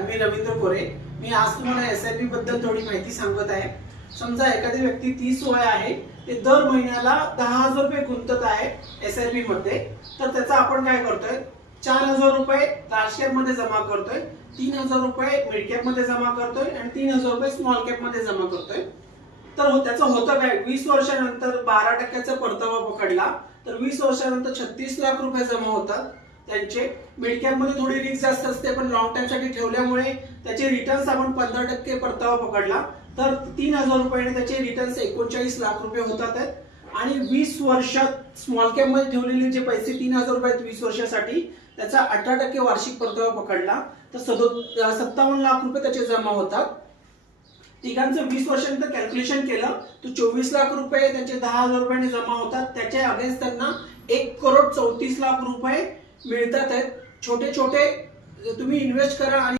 मी रवींद्र कोरे. मी आज तुम्हाला एसआयपी बद्दल थोडी माहिती सांगत आहे. समजा एखादी व्यक्ती 30 वय आहे, ते दर महिन्याला 10,000 रुपये गुंतत आहे एसआयपी मध्ये. तर त्याचा आपण काय करतोय, 4,000 रुपये लार्ज कॅप मध्ये जमा करतोय, 3,000 रुपये मिड कॅप मध्ये जमा करतोय आणि 3,000 रुपये स्मॉल कॅप मध्ये जमा करतोय. तर त्याचं होतं काय, 20 वर्षानंतर 12% परतावा पकडला तर 20 वर्षानंतर 36 लाख रुपये जमा होतात त्यांचे. मिड कॅप मध्ये थोडी रिस्क जास्त असते, पण लॉंग टाइम साठी ठेवल्यामुळे त्याचे रिटर्न्स आपण 15% परतावा पकडला तर 3,000 रुपये त्याचे रिटर्न्स 39 लाख रुपये होतात आहेत. आणि 20 वर्षात स्मॉल कॅप मध्ये ठेवलेले जे पैसे 3,000 रुपये 20 वर्षासाठी, त्याचा 18% वार्षिक परतावा पकडला तर 57 लाख रुपये त्याचे जमा होतात. तिघांचं 20 वर्षानंतर कॅल्क्युलेशन केलं तर 24 लाख रुपये त्यांचे 10,000 रुपयांनी जमा होतात. त्याच्या अगेन्स्ट त्यांना 1,34,00,00,000 रुपये मिळतात आहेत. छोटे छोटे तुम्ही इन्व्हेस्ट करा आणि